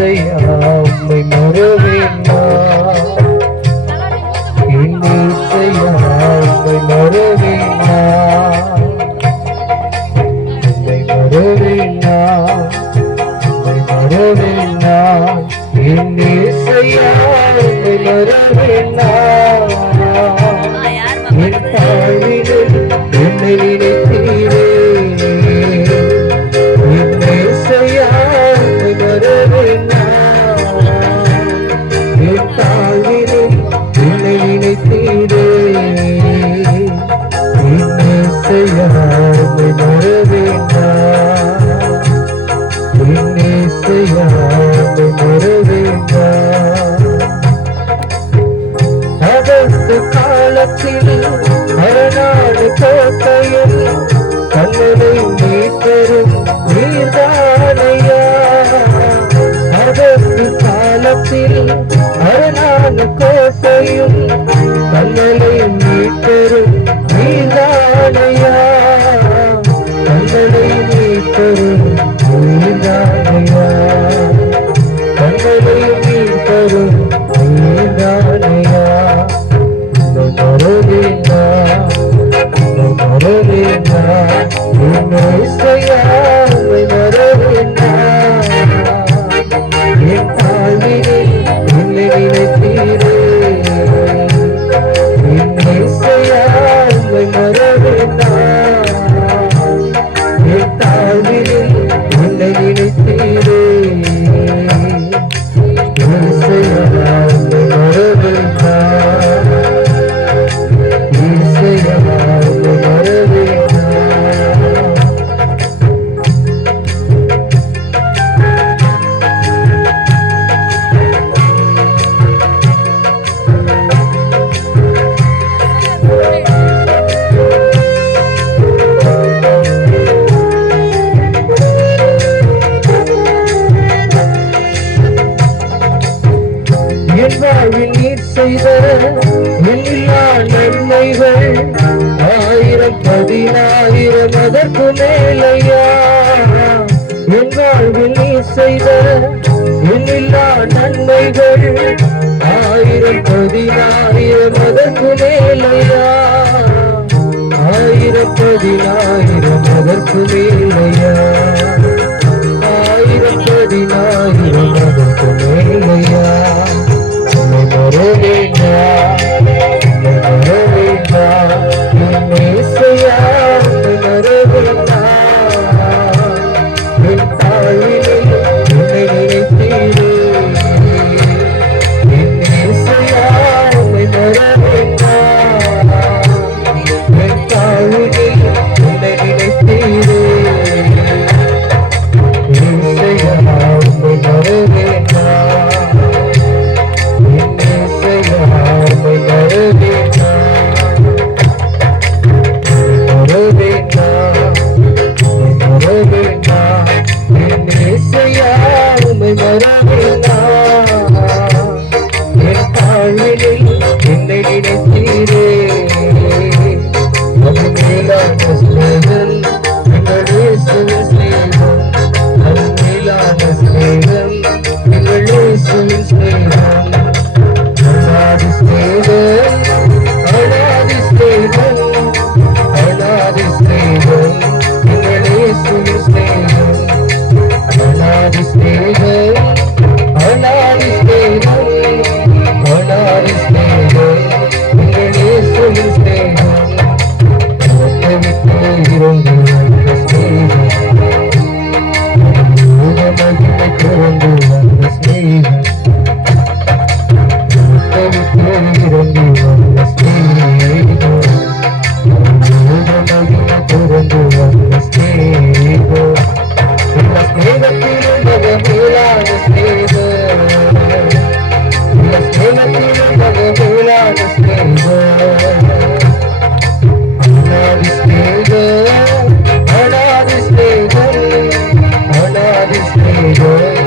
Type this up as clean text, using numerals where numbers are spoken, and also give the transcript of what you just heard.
இசையாமை மறவேனா இசையாமை மறவேனா உன்னை மறவேனா உன்னை மறவேனா என் இசையாமை மறவேனா என் தாழ்வினில் என்னை நினைத்தீரே காலத்தில் மறுநாடு கோட்டையில் கண்ணனை மீட்டரும் நீர்தானையா அதற்கு காலத்தில் மறுநாடு கோட்டையும் கண்ணனை மீட்டரும் நீர்தானையா கண்ணனை மீட்டரும் நீர்தானையா கண்ணனை மீட்டரும் நீர்தானையா மறவேனா மறவேனா இசையாமை மறவேனா என் தாழ்வினில் என்னை நினைத்தீரே இசையாமை மறவேனா என் தாழ்வினில் என்னை நினைத்தீரே இசையாமை மறவேனா வாழ்வில் நீர் செய்த எல்லா நன்மைகள் 1000 அதற்கு மேலையா என் வாழ்வில் நீர் செய்த எல்லா நன்மைகள் 1000 அதற்கு மேலையா 1000 அதற்கு மேலையா 1000 அதற்கு மேலையா மறவேனா மறவேனா இசையாமை மறவேனா என் தாழ்வினில் என்னை நினைத்தீரே இசையாமை மறவேனா என் தாழ்வினில் என்னை நினைத்தீரே இசையாமை மறவேனா என்னை நினைத்தீரே அது மேலான ஸ்நேகம் எங்களே ஸ்நேகம் அது மேலான ஸ்நேகம் எங்களே ஸ்நேகம் அனாதி ஸ்நேகம் அனாதி ஸ்நேகம் அனாதி ஸ்நேகம் எங்களே ஸ்நேகம் அனாதி ஸ்நேகம் அனாதி ஸ்நேகம் அனாதி ஸ்நேகம் எங்களே ஸ்நேகம் இறந்து வந்த ஸ்நேகம் மகிமை திறந்து வந்த ஸ்நேகம் இறந்து வந்த ஸ்நேகம் மகிமை திறந்து வந்த ஸ்நேகம் இந்த ஸ்நேகத்திலும் மேலான ஸ்நேகம் இந்த ஸ்நேகத்திலும் மேலான ஸ்நேகம் அனாதி ஸ்நேகம் அனாதி ஸ்நேகம் அனாதி ஸ்நேகம்